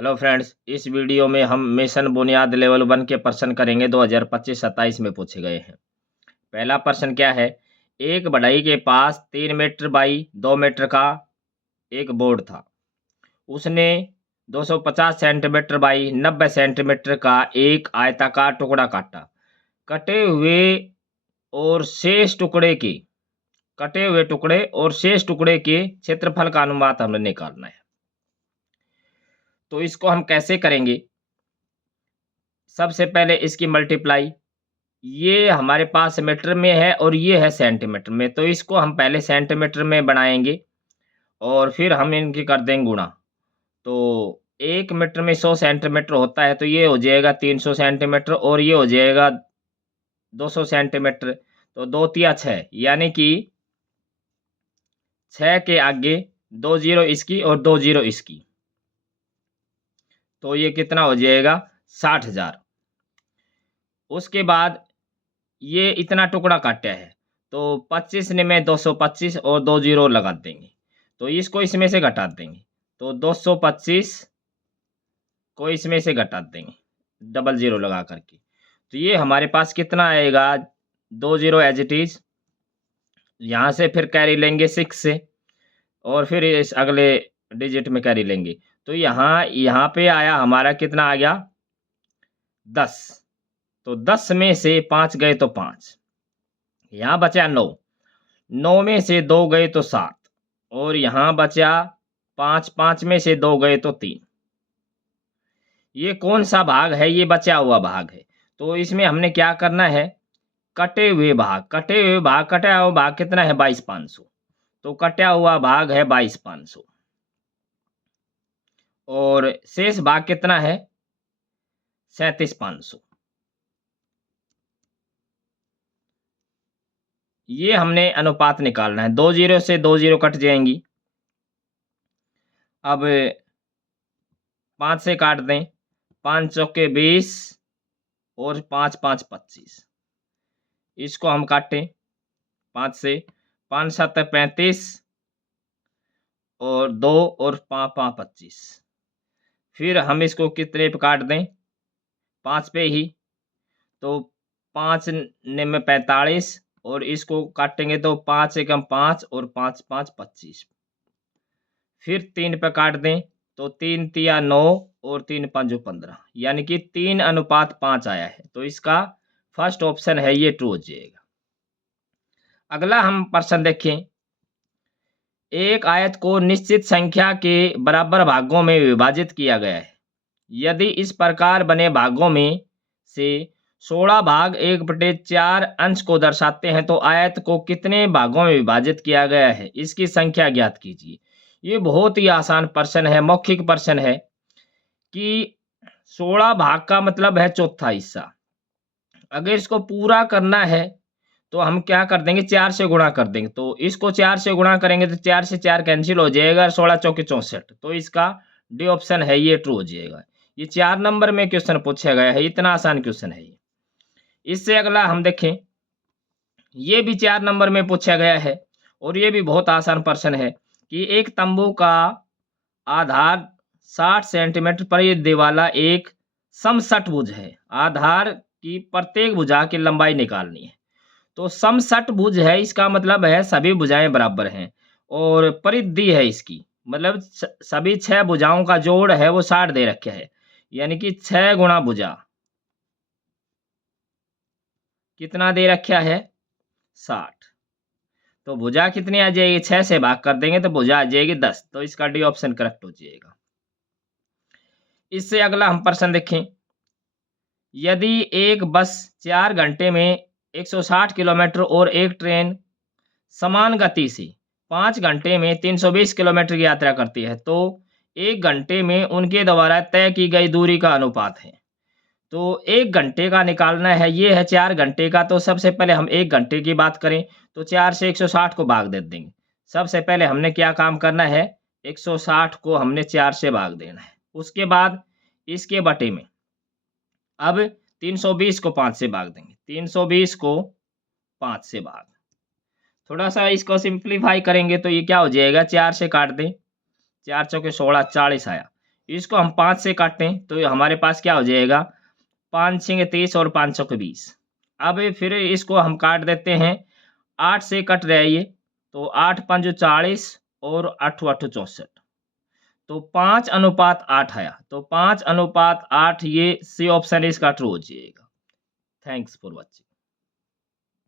Hello friends, इस video में हम मिशन बुनियाद लेवल 1 के प्रश्न करेंगे 2025-27 में पूछे गए हैं। पहला प्रश्न क्या है? एक बढ़ई के पास 3 मीटर बाई 2 मीटर का एक बोर्ड था। उसने 250 सेंटीमीटर बाई 90 सेंटीमीटर का एक आयताकार टुकड़ा काटा। कटे हुए और शेष टुकड़े के कटे हुए टुकड़े और शेष टुकड़े के क्षेत्रफल का अनुपात हमें निकालना है। तो इसको हम कैसे करेंगे? सबसे पहले इसकी मल्टीप्लाई, ये हमारे पास मीटर में है और ये है सेंटीमीटर में, तो इसको हम पहले सेंटीमीटर में बनाएंगे और फिर हम इनकी कर देंगे गुणा। तो 1 मीटर में 100 सेंटीमीटर होता है, तो ये हो जाएगा 300 सेंटीमीटर और ये हो जाएगा 200 सेंटीमीटर। तो 2 तिया 6, यानी कि 6 के आगे 2 जीरो इसकी और 2 जीरो इसकी, तो ये कितना हो जाएगा? 60,000। उसके बाद ये इतना टुकड़ा काटा है, तो 25 ने में 225 और 2 जीरो लगा देंगे, तो इसको इसमें से घटा देंगे, तो 225 को इसमें से घटा देंगे डबल जीरो लगा करके। तो ये हमारे पास कितना आएगा? 2 जीरो एज इट इज, यहाँ से फिर कैरी लेंगे 6 से और फिर इस अगले डिजिट में कैरी लेंगे, तो यहाँ पे आया हमारा कितना आ गया? 10। तो 10 में से 5 गए तो 5, यहाँ बचा 9, 9 में से 2 गए तो 7 और यहाँ बचा 5, 5 में से 2 गए तो 3। ये कौन सा भाग है? ये बचा हुआ भाग है। तो इसमें हमने क्या करना है? कटे हुए भाग कटा हुआ भाग कितना है? 22,500। तो कटा हुआ भाग है 22,500 और शेष भाग कितना है? 37,500। ये हमने अनुपात निकालना है। 2 जीरो से 2 जीरो कट जाएंगी। अब 5 से काट दें, 5 चौके 20 और 5 5 25। इसको हम काटें 5 से, 5 7 35 और 2 और 5 5 25। फिर हम इसको कितने पे काट दें? 5 पे ही, तो 5 ने में 45 और इसको काटेंगे तो 5 एकम 5 और 5 5 25। फिर 3 पे काट दें, तो 3 तिया 9 और 3 5 15, यानी कि 3:5 आया है। तो इसका फर्स्ट ऑप्शन है ये ट्रू हो जाएगा। अगला हम प्रश्न देखें। एक आयत को निश्चित संख्या के बराबर भागों में विभाजित किया गया है। यदि इस प्रकार बने भागों में से 16 भाग 1/4 अंश को दर्शाते हैं, तो आयत को कितने भागों में विभाजित किया गया है? इसकी संख्या ज्ञात कीजिए। ये बहुत ही आसान प्रश्न है, मौखिक प्रश्न है कि 16 भाग का मतलब है चौथा हिस्सा। अगर इसको पूरा करना है तो हम क्या कर देंगे? 4 से गुणा कर देंगे। तो इसको 4 से गुणा करेंगे तो 4 से 4 कैंसिल हो जाएगा, 16 चौके 64। तो इसका डी ऑप्शन है ये ट्रू हो जाएगा। ये 4 नंबर में क्वेश्चन पूछा गया है, इतना आसान क्वेश्चन है ये। इससे अगला हम देखें, ये भी 4 नंबर में पूछा गया है और ये भी बहुत आसान प्रश्न है कि एक तंबू का आधार 60 सेंटीमीटर पर ये दीवाला एक समषटभुज है। आधार की प्रत्येक भुजा की लंबाई निकालनी है। तो समषटभुज है, इसका मतलब है सभी भुजाएं बराबर हैं और परिधि है इसकी, मतलब सभी 6 भुजाओं का जोड़ है वो 60 दे रखा है, यानी कि 6 गुणा भुजा कितना दे रखा है? 60। तो भुजा कितनी आ जाएगी? 6 से भाग कर देंगे तो भुजा आ जाएगी 10। तो इसका डी ऑप्शन करेक्ट हो जाएगा। इससे अगला हम प्रश्न देखें। यदि एक बस 4 घंटे में 160 किलोमीटर और एक ट्रेन समान गति से 5 घंटे में 320 किलोमीटर की यात्रा करती है, तो 1 घंटे में उनके द्वारा तय की गई दूरी का अनुपात है। तो 1 घंटे का निकालना है, ये है 4 घंटे का। तो सबसे पहले हम 1 घंटे की बात करें तो 4 से 160 को भाग दे देंगे। सबसे पहले हमने क्या काम करना है? 160 को हमने 4 से भाग देना है। उसके बाद इसके बटे में अब 320 को 5 से भाग देंगे। 320 को 5 से भाग, थोड़ा सा इसको सिंप्लीफाई करेंगे तो ये क्या हो जाएगा? 4 से काट दें, 4 चौके 16, 40 आया। इसको हम 5 से काटें तो हमारे पास क्या हो जाएगा, 5 छेंगे 23 और 5 चौके 20। अब फिर इसको हम काट देते हैं, 8 से कट रहा है ये, तो 8 पंजे 40 और 8 8 64, तो 5:8 आया। तो 5:8 ये सी ऑप्शन इसका ट्रू हो जाएगा। Thanks for watching.